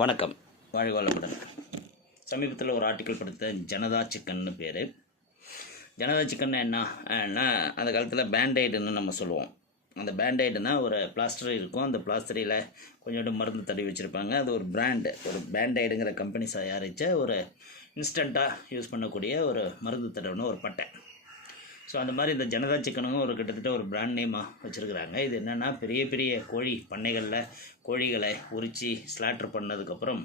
வணக்கம். வாழ்க வளமுடன். சமீபத்தில் ஒரு ஆர்டிக்கல் படித்த ஜனதா சிக்கன்னு பேர். ஜனதா சிக்கன் என்னன்னா அந்த காலத்தில் பேண்டைடுன்னு நம்ம சொல்லுவோம். அந்த பேண்டைடுனா ஒரு பிளாஸ்டர் இருக்கும். அந்த பிளாஸ்டரில் கொஞ்சோண்டு மருந்து தடவி வச்சுருப்பாங்க. அது ஒரு பிராண்டு, ஒரு பேண்டைடுங்கிற கம்பெனி தயாரித்த ஒரு இன்ஸ்டண்ட்டாக யூஸ் பண்ணக்கூடிய ஒரு மருந்து தடவின ஒரு பட்டை. ஸோ அந்த மாதிரி இந்த ஜனதா சிக்கனும் ஒரு கிட்டத்தட்ட ஒரு பிராண்ட் நேமாக வச்சுருக்குறாங்க. இது என்னென்னா பெரிய பெரிய கோழி பண்ணைகளில் கோழிகளை உரித்து ஸ்லாட்டர் பண்ணதுக்கப்புறம்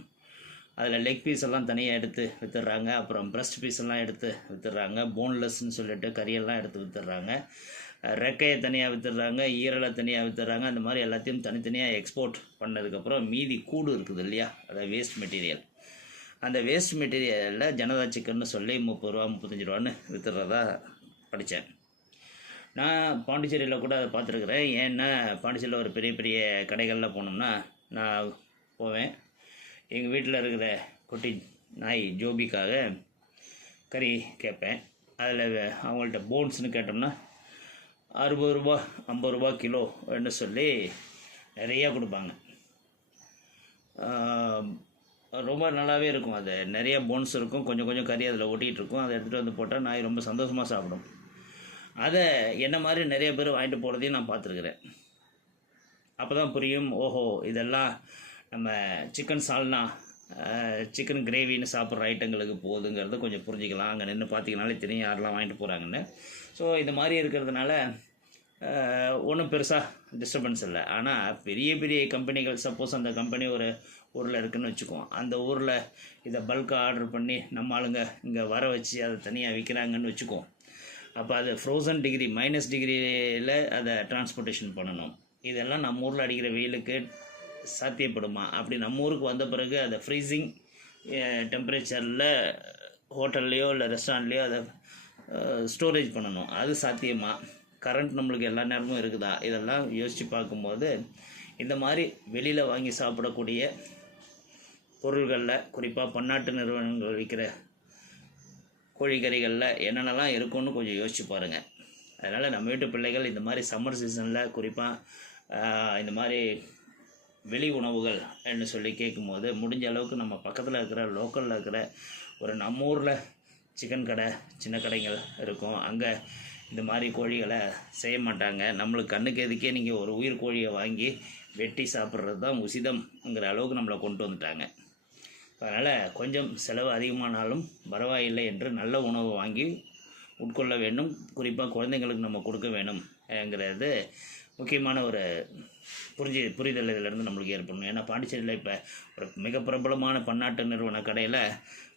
அதில் லெக் பீஸ் எல்லாம் தனியாக எடுத்து விற்றுடுறாங்க. அப்புறம் ப்ரெஸ்ட் பீஸ் எல்லாம் எடுத்து விற்றுடுறாங்க. போன்லெஸ்ன்னு சொல்லிட்டு கறியெல்லாம் எடுத்து விற்றுடுறாங்க. ரெக்கையை தனியாக விற்றுடுறாங்க, ஈரலை தனியாக விற்றுடுறாங்க. அந்த மாதிரி எல்லாத்தையும் தனித்தனியாக எக்ஸ்போர்ட் பண்ணதுக்கப்புறம் மீதி கூடு இருக்குது இல்லையா, அதாவது வேஸ்ட் மெட்டீரியல். அந்த வேஸ்ட் மெட்டீரியலில் ஜனதா சிக்கன்னு சொல்லி 30 ரூபா 35 ரூபான்னு விற்றுறதா படித்தேன். நான் பாண்டிச்சேரியில் கூட அதை பார்த்துருக்குறேன். ஏன்னா பாண்டிச்சேரியில் ஒரு பெரிய பெரிய கடைகளில் போனோம்னா நான் போவேன். எங்கள் வீட்டில் இருக்கிற குட்டி நாய் ஜோபிக்காக கறி கேட்பேன். அதில் அவங்கள்ட்ட போன்ஸ்னு கேட்டோம்னா 60 ரூபா 50 ரூபா கிலோன்னு சொல்லி நிறையா கொடுப்பாங்க. ரொம்ப நல்லாவே இருக்கும். அது நிறைய போன்ஸ் இருக்கும், கொஞ்சம் கொஞ்சம் கறி அதில் ஒட்டிகிட்டு இருக்கும். அதை எடுத்துகிட்டு வந்து போட்டால் நாய் ரொம்ப சந்தோஷமாக சாப்பிடும். அதை என்ன மாதிரி நிறைய பேர் வாங்கிட்டு போகிறதையும் நான் பார்த்துருக்குறேன். அப்போ தான் புரியும், ஓஹோ இதெல்லாம் நம்ம சிக்கன் சால்னா சிக்கன் கிரேவின்னு சாப்பிட்ற ஐட்டங்களுக்கு போகுதுங்கிறது கொஞ்சம் புரிஞ்சிக்கலாம். அங்கே நின்று பார்த்தீங்கனாலே தெரியும் யாரெல்லாம் வாங்கிட்டு போகிறாங்கன்னு. ஸோ இந்த மாதிரி இருக்கிறதுனால ஒன்றும் பெருசாக டிஸ்டர்பன்ஸ் இல்லை. ஆனால் பெரிய பெரிய கம்பெனிகள், சப்போஸ் அந்த கம்பெனி ஒரு ஊரில் இருக்குதுன்னு வச்சுக்குவோம். அந்த ஊரில் இதை பல்காக ஆர்டர் பண்ணி நம்ம ஆளுங்க இங்கே வர வச்சு அதை தனியாக விற்கிறாங்கன்னு வச்சுக்குவோம். அப்போ அது ஃப்ரோசன் டிகிரி -டிகிரியில் அதை டிரான்ஸ்போர்ட்டேஷன் பண்ணணும். இதெல்லாம் நம்ம ஊரில் அடிக்கிற வெயிலுக்கு சாத்தியப்படுமா? அப்படி நம்ம ஊருக்கு வந்த பிறகு அதை ஃப்ரீசிங் டெம்பரேச்சரில் ஹோட்டல்லையோ இல்லை ரெஸ்டாரண்ட்லேயோ அதை ஸ்டோரேஜ் பண்ணணும். அது சாத்தியமா? கரண்ட் நம்மளுக்கு எல்லா நேரமும் இருக்குதா? இதெல்லாம் யோசித்து பார்க்கும்போது இந்த மாதிரி வெளியில் வாங்கி சாப்பிடக்கூடிய பொருள்களில், குறிப்பாக பன்னாட்டு நிறுவனங்கள் விற்கிற கோழிக்கறிகளில் என்னென்னலாம் இருக்குன்னு கொஞ்சம் யோசிச்சு பாருங்கள். அதனால் நம்ம வீட்டு பிள்ளைகள் இந்த மாதிரி சம்மர் சீசனில் குறிப்பாக இந்த மாதிரி வெளி உணவுகள் என்று சொல்லி கேட்கும்போது முடிஞ்ச அளவுக்கு நம்ம பக்கத்தில் இருக்கிற லோக்கலில் இருக்கிற ஒரு நம்ம ஊரில் சிக்கன் கடை, சின்ன கடைகள் இருக்கும். அங்கே இந்த மாதிரி கோழிகளை செய்ய மாட்டாங்க. நம்மளுக்கு கண்ணுக்கு எதுக்கே நீங்கள் ஒரு உயிர் கோழியை வாங்கி வெட்டி சாப்பிட்றது தான் உசிதம்ங்கிற அளவுக்கு நம்மளை கொண்டு வந்துட்டாங்க. அதனால் கொஞ்சம் செலவு அதிகமானாலும் பரவாயில்லை என்று நல்ல உணவு வாங்கி உட்கொள்ள வேண்டும். குறிப்பாக குழந்தைங்களுக்கு நம்ம கொடுக்க வேணும்ங்கிறது முக்கியமான ஒரு புரிதல் இதிலேருந்து நம்மளுக்கு ஏற்படணும். ஏன்னா பாண்டிச்சேரியில் இப்போ ஒரு மிக பிரபலமான பன்னாட்டு நிறுவன கடையில்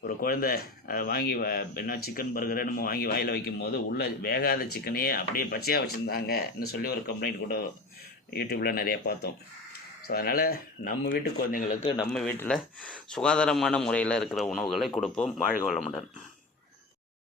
ஒரு குழந்தை அதை வாங்கி என்ன சிக்கன் பர்கரை நம்ம வாங்கி வாயில் வைக்கும்போது உள்ள வேகாத சிக்கனையே அப்படியே பச்சையாக வச்சுருந்தாங்கன்னு சொல்லி ஒரு கம்ப்ளைண்ட் கூட யூடியூப்பில் நிறையா பார்த்தோம். ஸோ அதனால் நம்ம வீட்டு குழந்தைங்களுக்கு நம்ம வீட்டில் சுகாதாரமான முறையில் இருக்கிற உணவுகளை கொடுப்போம். வாழ்க வளமுடன்.